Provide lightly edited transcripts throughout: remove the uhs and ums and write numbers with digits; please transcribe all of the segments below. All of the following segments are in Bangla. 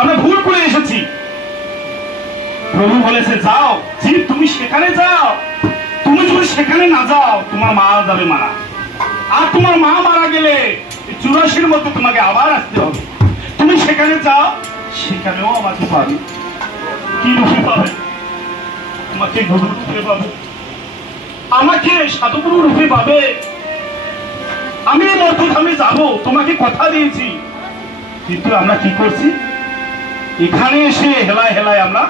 আমরা ভুল করে এসেছি। প্রভু বলেছে যাও, জীব তুমি সেখানে যাও। তুমি যদি সেখানে না যাও তোমার মা যাবে মারা, আর তোমার মা মারা গেলে 84 মধ্যে তোমাকে আবার আসতে হবে। তুমি সেখানে যাও, সেখানেও আমাকে পাবে। কি রূপে পাবে? তোমাকে গুরু রূপে পাবে, আমাকে সাধুগুরু রূপে পাবে। আমি মধ্যধামে যাব, তোমাকে কথা দিয়েছি। কিন্তু আমরা কি করছি? এখানে এসে হেলায় হেলায় আমরা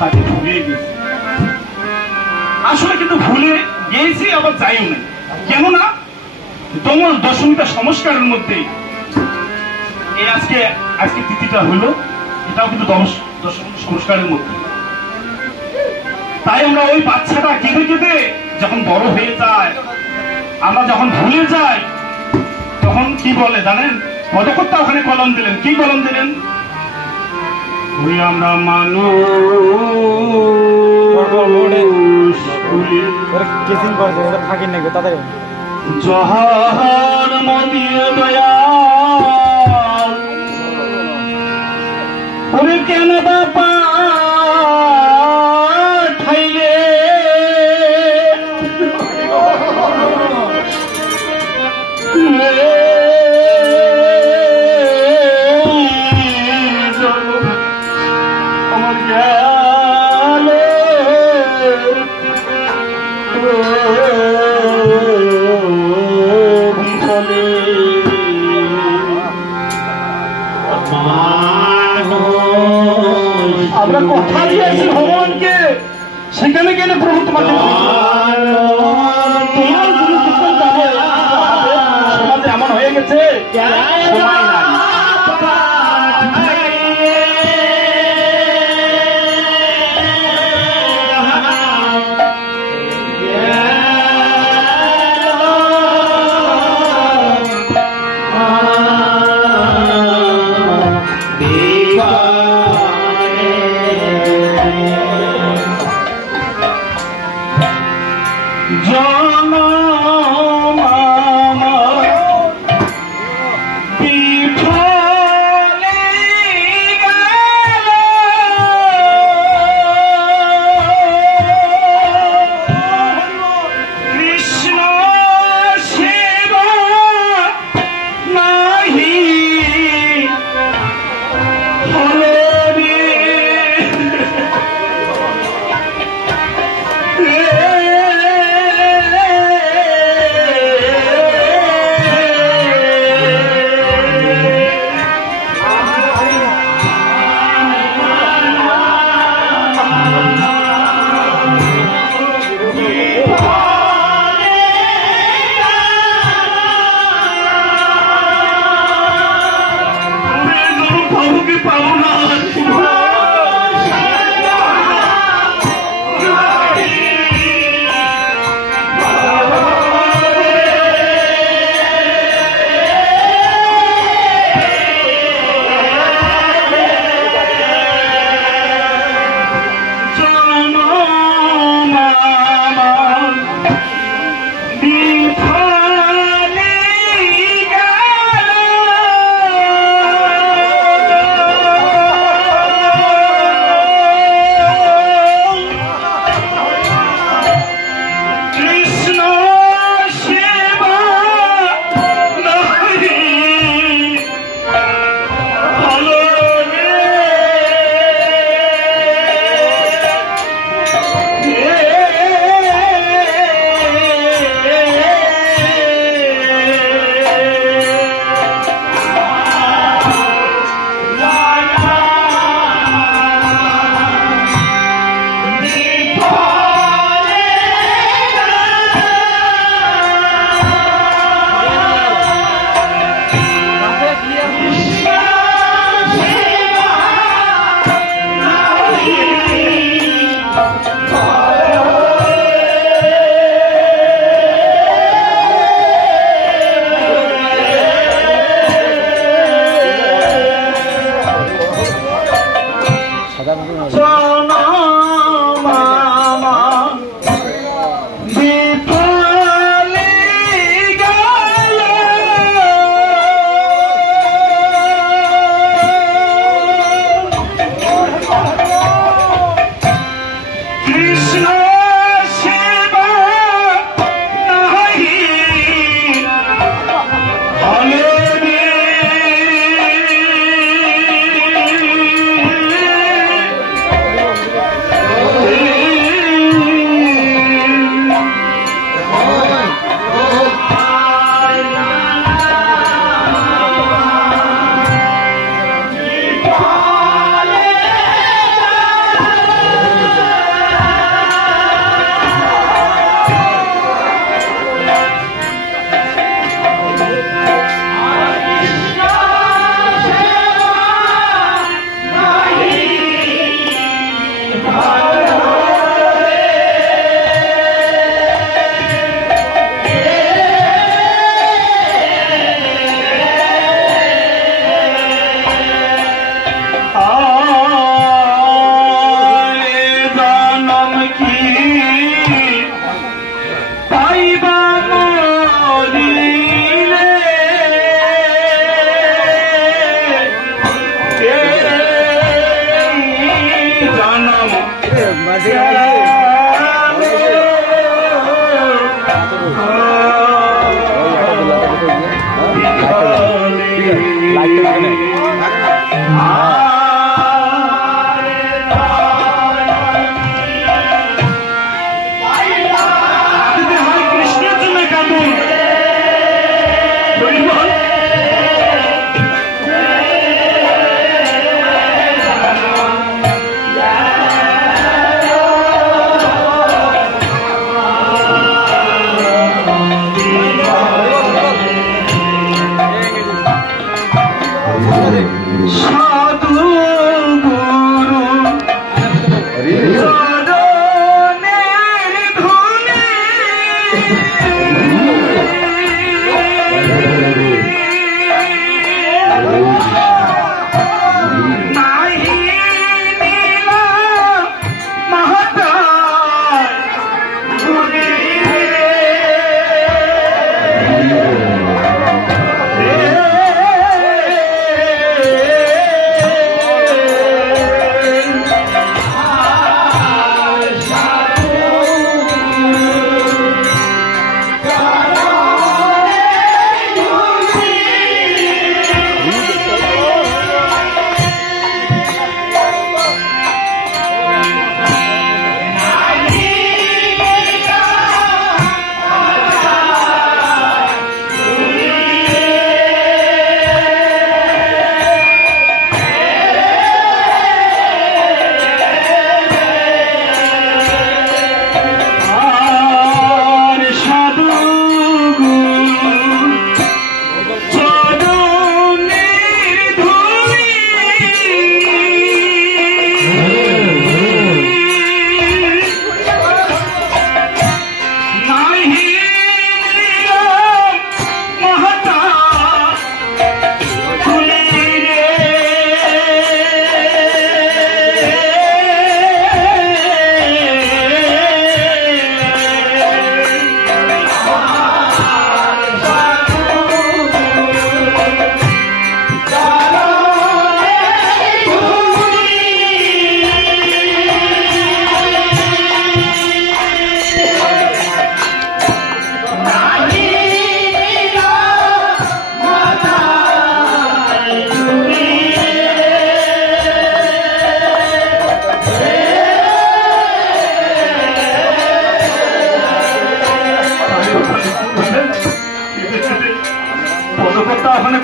তাকে ভুলে গেছি। আসলে কিন্তু ভুলে গিয়েছি, আবার যাইও না। কেননা তোমার দশমীটা সংস্কারের মধ্যে এই আজকে তিথিটা হলো, এটাও কিন্তু দশম সংস্কারের মধ্যে। তাই আমরা ওই বাচ্চাটা কেঁদে কেঁদে যখন বড় হয়ে যায়, আমরা যখন ভুলে যাই, তখন কি বলে জানেন? পদকর্তা ওখানে কলম দিলেন। কি কলম দিলেন? ওই আমরা জহর মদিয়ে দয়া ওরে কেন বাপা ঠাইলে আমার গেলে আমরা কথা দিয়েছি ভগবানকে, সেখানে গেলে প্রভু তোমাকে সমাজে এমন হয়ে গেছে, সময় নাই।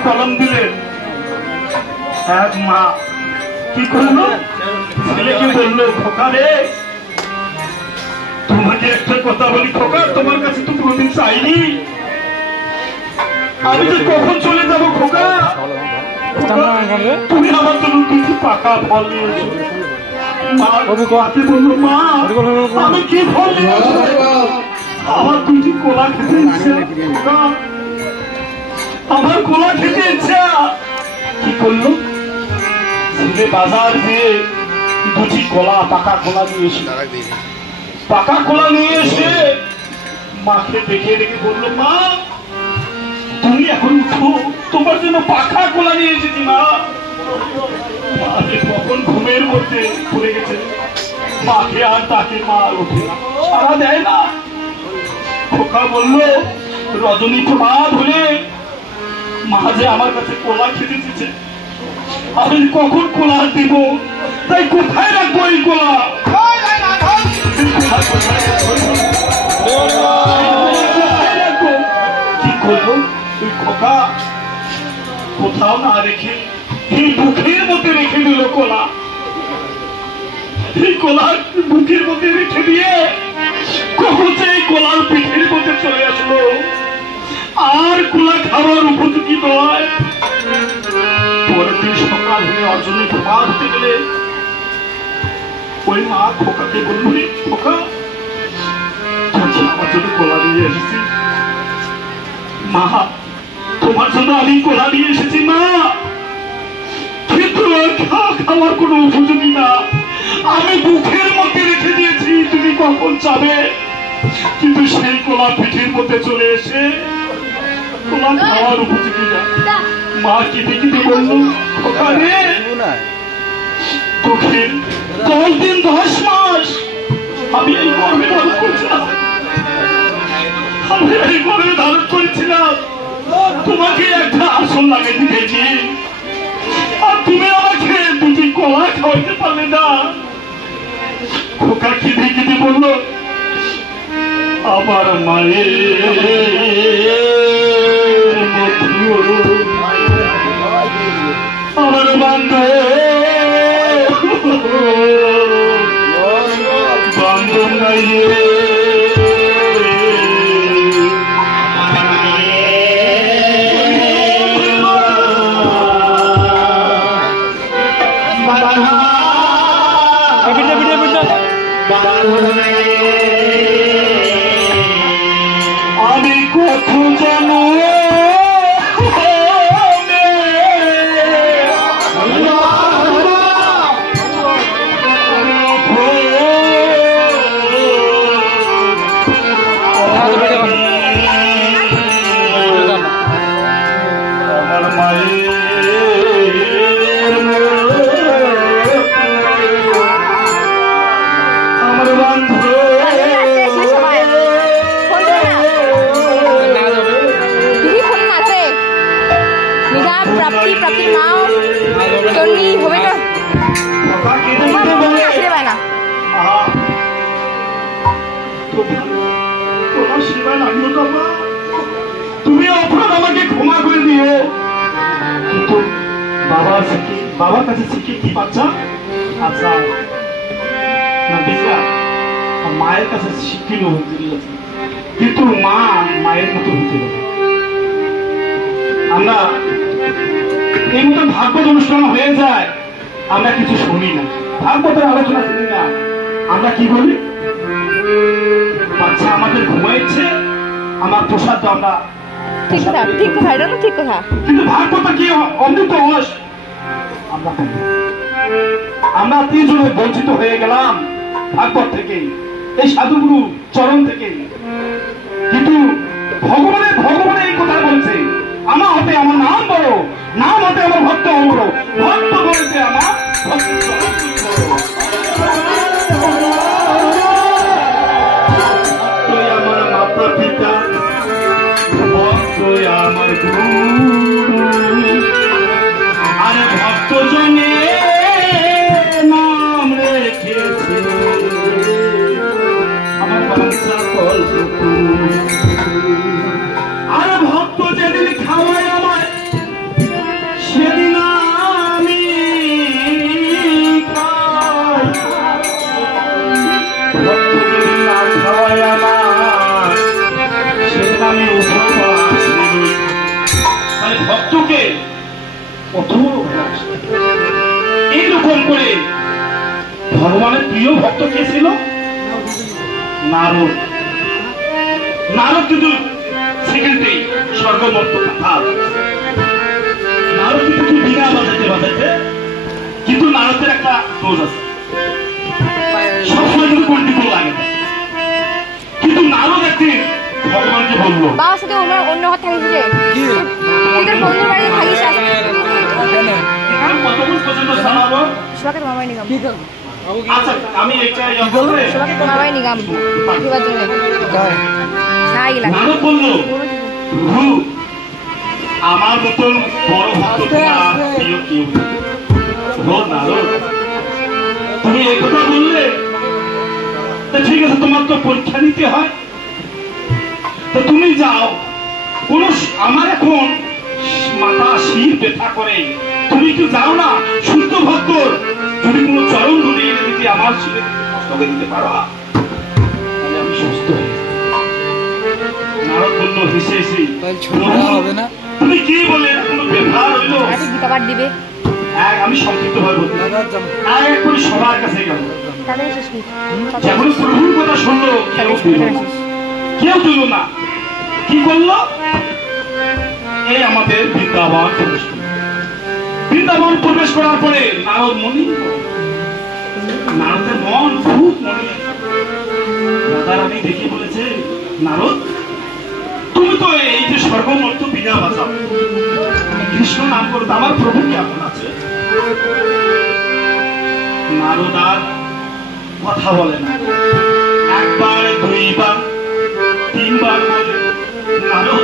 কলম দিলেন এক মা কি করলো ছেলেকে বললো খোকা রে তোমাকে একটা কথা বলি খোকা তোমার কাছে তো কোনদিন চাইনি আমি যে কখন চলে যাবো খোকা তুমি আমার জন্য কিছু পাকা ফল নিয়েছো বললো মা আমি কি ফল নিয়েছো আমার দুটি কোলা খেতে ইচ্ছে আমার কোলা খেতে ইচ্ছা কি করলো ছেলে বাজার দিয়ে দুটি কলা পাকা কলা নিয়ে এসে পাকা কলা নিয়ে এসে মাকে দেখে দেখে বললো মা তুমি এখন উঠো তোমার জন্য পাকা কলা নিয়ে এসেছি মা কখন ঘুমের মধ্যে পড়ে গেছে মাকে আর তাকে মা ওঠে না সারা দেয় না খোকা বললো রজনী তো মা ধরে মা যে আমার কাছে কোলা খেতে দিচ্ছে আমি কখন কোলা দিব তাই কোথায় রাখবো এই কোলা কি করবো ওই খোকা কোথাও না রেখে এই বুকের মধ্যে রেখে দিল কোলা এই কোলার বুকের মধ্যে রেখে দিয়ে কখন যে এই কোলার পিঠের মধ্যে চলে আসলো আর কোলা খাওয়ার উপযোগী নয় পরের দিন সকাল হয়ে অর্জনে প্রভাত হতে গেলে ওই মা খোকাকে বলল খোকা আমার জন্য কোলা নিয়ে এসেছি মা তোমার জন্য আমি কোলা নিয়ে এসেছি মা কিন্তু খাওয়ার কোনো উপযোগী না আমি বুকের মধ্যে রেখে দিয়েছি তুমি কখন যাবে কিন্তু সেই কোলা পিঠের মধ্যে চলে এসে কোলা খাওয়ার উপযোগী না মা কেটে কেটে বললো ওখানে তোকে 10 দিন 10 মাস আমি এই গর্বে ধারণ করছিলাম, আমি এই গর্বে ধারণ করেছিলাম তোমাকে একটা আসন লাগাই দিয়েছি, আর তুমি আমাকে দুটি কলা খাওয়াইতে পারলে না। খোকা খিদে খিদে বললো আমার মায়ের আমার বান্ধব নাই আমি কত জানো তুমি অপরাধ আমাকে ক্ষমা করে দিও, কিন্তু বাবার কাছে শিখে কি পাচ্ছ? আচ্ছা না দেখলা মায়ের কাছে শিখিল, কিন্তু মা মায়ের মতো হতে হবে। আমরা এই মতো ভাগবত অনুষ্ঠান হয়ে যায়, আমরা কিছু শুনি না, ভাগবতের আলোচনা শুনি না, আমরা কি বলি বাচ্চা আমাদের ঘুমাইছে, আমার প্রসাদ তো আমরা ঠিক কথা, ঠিক কথা, এটা তো ঠিক কথা, কিন্তু ভাগবত কি অমৃত রস আমরা 3 জনে বঞ্চিত হয়ে গেলাম ভাগবত থেকে, এই সাধুগুরু চরণ থেকে। কিন্তু ভগবানের এই কথা বলছে, আমার হাতে আমার নাম বড়, নাম হাতে আমার ভক্ত অমর, ভক্ত বলছে আমার আমার মাতা পিতা, ভক্ত আমার গুরু, আর ভক্ত জনে নাম রেখেছে আমার বাঞ্ছা কল্প, আর ভক্ত যেদিন খাওয়ায় আমায় সেদিন আমি ভক্ত যেদিন না খাওয়ায় আমার সেদিন আমি ভক্তকে এইরকম করে ভগবানের প্রিয় ভক্ত কে ছিল? নারদ। নারদ কিন্তু সেকেন্ডে স্বর্গমর্ত কথা, নারদ কিন্তু বিনা বাজাইতে, কিন্তু নারদের একটা দোষ আছে, সবসময় কিন্তু কন্টিনিউ লাগে। কিন্তু নারদ একদিন ভগবানকে বললো, বাবার সাথে অন্য কথা হয়েছে, তোর বন্ধুর বাড়ি থাকিস, কতক্ষণ পর্যন্ত জানাবো? সবাইকে তোমার নিগাম, আচ্ছা আমি একটা সবাইকে তোমার নিগাম দেওয়ার জন্য নারদ বললো, প্রভু আমার মতন বড় ভক্ত তোমার প্রিয় কেউ নারদ, তুমি এই কথা বললে, ঠিক আছে তোমার তো পরীক্ষা নিতে হয়, তো তুমি যাও, কোন আমার এখন মাথা শির ব্যথা করে, তুমি একটু যাও না, শুদ্ধ ভক্তর যদি কোনো চরণ ধরে এনে দিতে আমার শিরে কষ্ট দিতে পারো, তাহলে আমি সুস্থ হয়ে। নারদ বলল হেসে হেসে, তুমি কি বলে কোনো ব্যবহার হইলো? গীতা পাঠ দিবে, আমি সংক্ষিপ্ত ভাবে বলতে এক করে সবার কাছে গেল, যখন প্রভুর কথা শুনলো কেউ দিল না, কি করলো? এই আমাদের বৃন্দাবন প্রবেশ করার পরে নারদ নারদের মন খুব মনে রাধারানী দেখে বলেছে, নারদ তুমি তো এই যে সর্বমর্ত বিনা বাঁচাও, কৃষ্ণ নাম করতে আমার প্রভু কেমন আছে? নারদ আর কথা বলে না, একবার, দুইবার, তিনবার বলে, নারদ,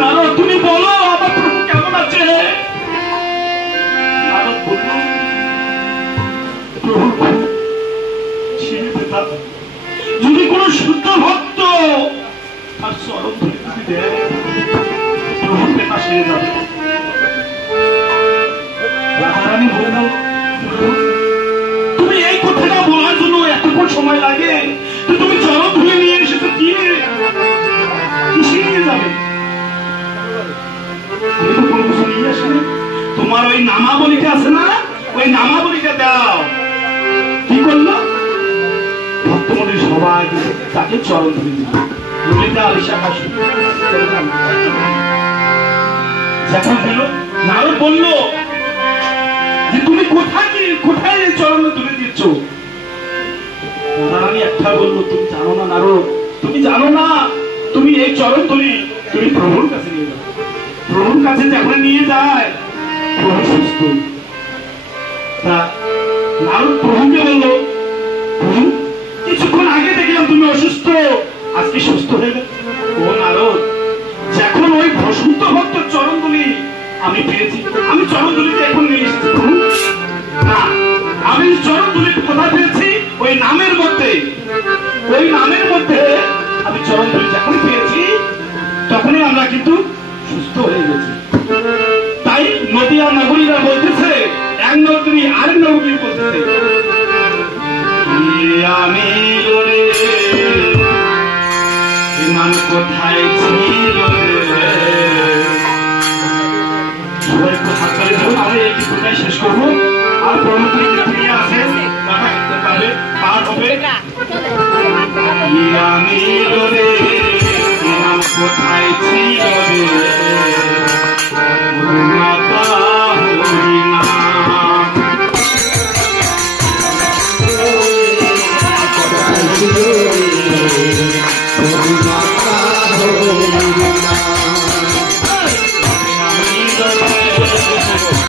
নারদ তুমি বলো আমার প্রভু কেমন আছে? নারদ বলল, প্রভু ছিঁড়ে পেতা, যদি কোন শুদ্ধ ভক্ত তার চরণ ধরে যদি দেয়, প্রভুর পেতা সেরে যাবে। রাধারানী বললেন, তুমি এই কথাটা বলার জন্য এতক্ষণ সময় লাগে? তুমি চরণ ধুয়ে নিয়ে এসেছো, কি কিসে নিয়ে যাবে? তুমি তো কোনো কিছু নিয়ে আসেনি। তোমার ওই নামাবলিটা আছে না, ওই নামাবলিটা দাও। কি করলো? ভক্তমন্ডলী সবাই তাকে চরণ ধুয়ে দিল। ললিতা আলিশা কাশি যখন দিল, নারদ বলল যে তুমি কোথায় কোথায় এই চরণ তুলে দিচ্ছ? রাধারানী একটা বললো, তুমি জানো না নারদ, তুমি জানো না, তুমি এই চরণ তুলি তুমি প্রভুর কাছে নিয়ে যাও। প্রভুর কাছে যখন নিয়ে যায়, প্রভু সুস্থ। নারদ প্রভুকে বললো, প্রভু কিছুক্ষণ আগে দেখলাম তুমি অসুস্থ, আজকে সুস্থ হয়ে গেল। ও নারদ, যখন ওই শুদ্ধ ভক্তের চরণ তুলি আমি পেয়েছি, আমি চরণ তুলিতে এখন নিয়ে এসেছি। না, আমি চরণ তুলি কোথা পেয়েছি? ওই নামের মধ্যে, ওই নামের মধ্যে আমি চরণ তুলি যখন পেয়েছি তখনই আমরা কিন্তু সুস্থ হয়ে গেছি। তাই নদিয়া নগরীরা বলতেছে, এক নগরী আরেক নগরী বলতেছে, আমি নাম কোথায় ছিল রে। সবাই একটু হাত তালি দেবো, আমরা এই গীতটাই শেষ করবো। আর পরবর্তী গীত আসেন পাঠ হবে। আমি রে নাম কোথায় ছিল